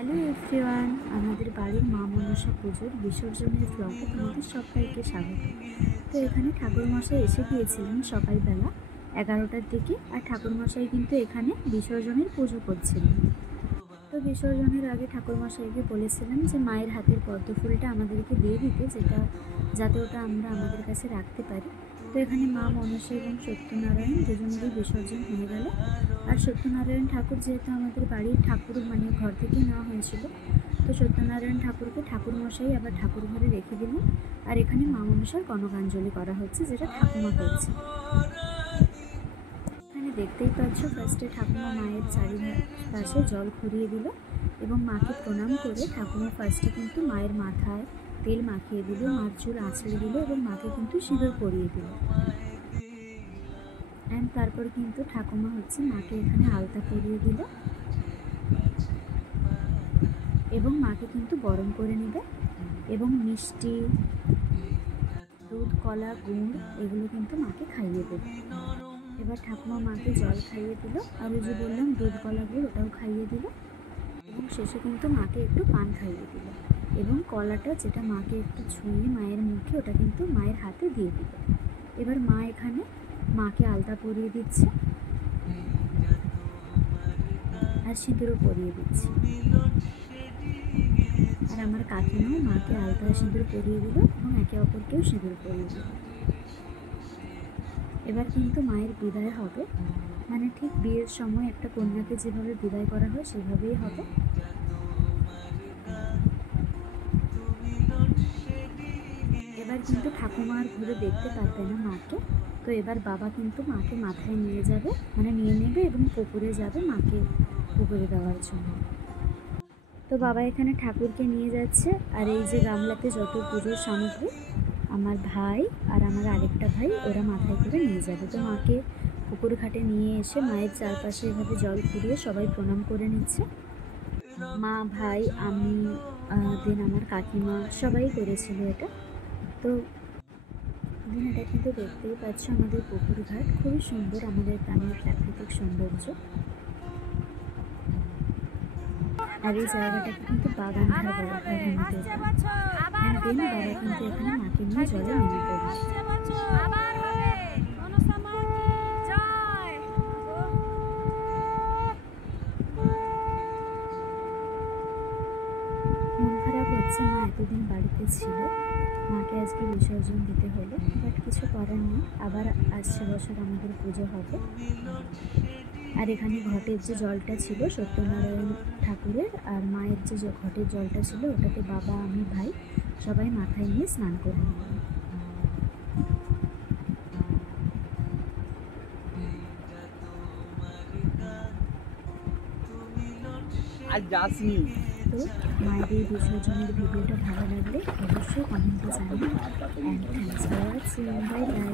Hello everyone, আমাদের বাড়ির মা মনসা পুজোর বিসর্জনের ব্লগে তোমাদের সবাইকে স্বাগত। তো এখানে ঠাকুরমশাই এসে গিয়েছিলেন সকালবেলা 11টার দিকে, আর ঠাকুরমশাই কিন্তু এখানে বিসর্জনের পুজো করছিলেন। তো বিসর্জনের আগে ঠাকুরমশাইকে বলেছিলাম যে মায়ের হাতের পদ্ম ফুলটা আমাদেরকে দিয়ে দিতে, যাতে ওটা আমরা আমাদের কাছে রাখতে পারি। তো এখানে মা মনসা এবং সত্যনারায়ণ দুজনেরই বিসর্জন হয়ে গেল। আর সত্যনারায়ণ ঠাকুর যেহেতু আমাদের বাড়ির ঠাকুর, মানে ঘর থেকে নেওয়া হয়েছিল, তো সত্যনারায়ণ ঠাকুরকে ঠাকুরমশাই আবার ঠাকুর ঘরে রেখে দিলেন। আর এখানে মা মনসার কনকাঞ্জলি করা হচ্ছে, যেটা ঠাকুমা করছে। এখানে দেখতেই পাচ্ছ, ফার্স্টে ঠাকুমা মায়ের চারিপাশে জল ঘুরিয়ে দিল এবং মাকে প্রণাম করে ঠাকুমা ফার্স্টে কিন্তু মায়ের মাথায় তেল মাখিয়ে দিল, মার চুল আঁচড়ে দিল এবং মাকে কিন্তু সিঁদুর পরিয়ে দিল। অ্যান্ড তারপর কিন্তু ঠাকুমা মাকে এখানে আলতা পরিয়ে দিল এবং মাকে কিন্তু গরম করে নেবে এবং মিষ্টি, দুধ, কলা, গুড় এগুলো কিন্তু মাকে খাইয়ে দেবে। এবার ঠাকুমা মাকে জল খাইয়ে দিল, আর ওই যে বললাম দুধ, কলা, গুড় ওটাও খাইয়ে দিল এবং শেষে কিন্তু মাকে একটু পান খাইয়ে দিল এবং কলাটা, যেটা মাকে একটু ছুঁয়ে মায়ের মুখে, ওটা কিন্তু মায়ের হাতে দিয়ে দিল। এবার মা এখানে মাকে আলতা পরিয়ে দিচ্ছে আর সিঁদুরও পরিয়ে দিচ্ছে। আর আমার কাকিমাও মাকে আলতা সিঁদুর পরিয়ে দিল এবং একে অপরকেও সিঁদুর পরিয়ে দিল। এবার কিন্তু মায়ের বিদায় হবে, মানে ঠিক বিয়ের সময় একটা কন্যাকে যেভাবে বিদায় করা হয় সেভাবেই হবে। এবার কিন্তু ঠাকুমা আর ঘুরে দেখতে পারবে না মাকে, তো এবার বাবা কিন্তু মাকে মাথায় নিয়ে যাবে, মানে নিয়ে নেবে এবং পুকুরে যাবে মাকে পুকুরে দেওয়ার জন্য। তো বাবা এখানে ঠাকুরকে নিয়ে যাচ্ছে, আর এই যে গামলাতে যত পুজোর সামগ্রী আমার ভাই আর আমার আরেকটা ভাই ওরা মাথায় করে নিয়ে যাবে। তো মাকে পুকুর ঘাটে নিয়ে এসে মায়ের চারপাশে এভাবে জল ঘুরিয়ে সবাই প্রণাম করে নিচ্ছে। মা, ভাই, আমি, দেন আমার কাকিমা সবাই করেছিল এটা। তো এটা কিন্তু দেখতেই পাচ্ছ আমাদের পুকুর ঘাট, খুবই সুন্দর, আমাদের গ্রামের প্রাকৃতিক সৌন্দর্য। আর এই জায়গাটাকে কিন্তু বাগান ঘাট বলা হয় হিন্দুদের। বাবা কিন্তু এখানে মাকে নিয়ে জলে নেমে পড়ে। মন খারাপ হচ্ছে, মা এতদিন বাড়িতে ছিল, মাকে আজকে বিসর্জন দিতে হলো, বাট কিছু করার নেই, আবার আসছে বছর আমাদের পুজো হবে। আর এখানে ঘটের যে জলটা ছিল সত্যনারায়ণ ঠাকুরের, আর মায়ের যে ঘটের জলটা ছিল ওটাতে বাবা, আমি, ভাই সবাই মাথায় নিয়ে স্নান করে নিলাম। তো মায়ের এই বিসর্জনের ভিডিওটা ভালো লাগলে অবশ্যই কমেন্টে জানাবেন। And thanks for watching, bye bye.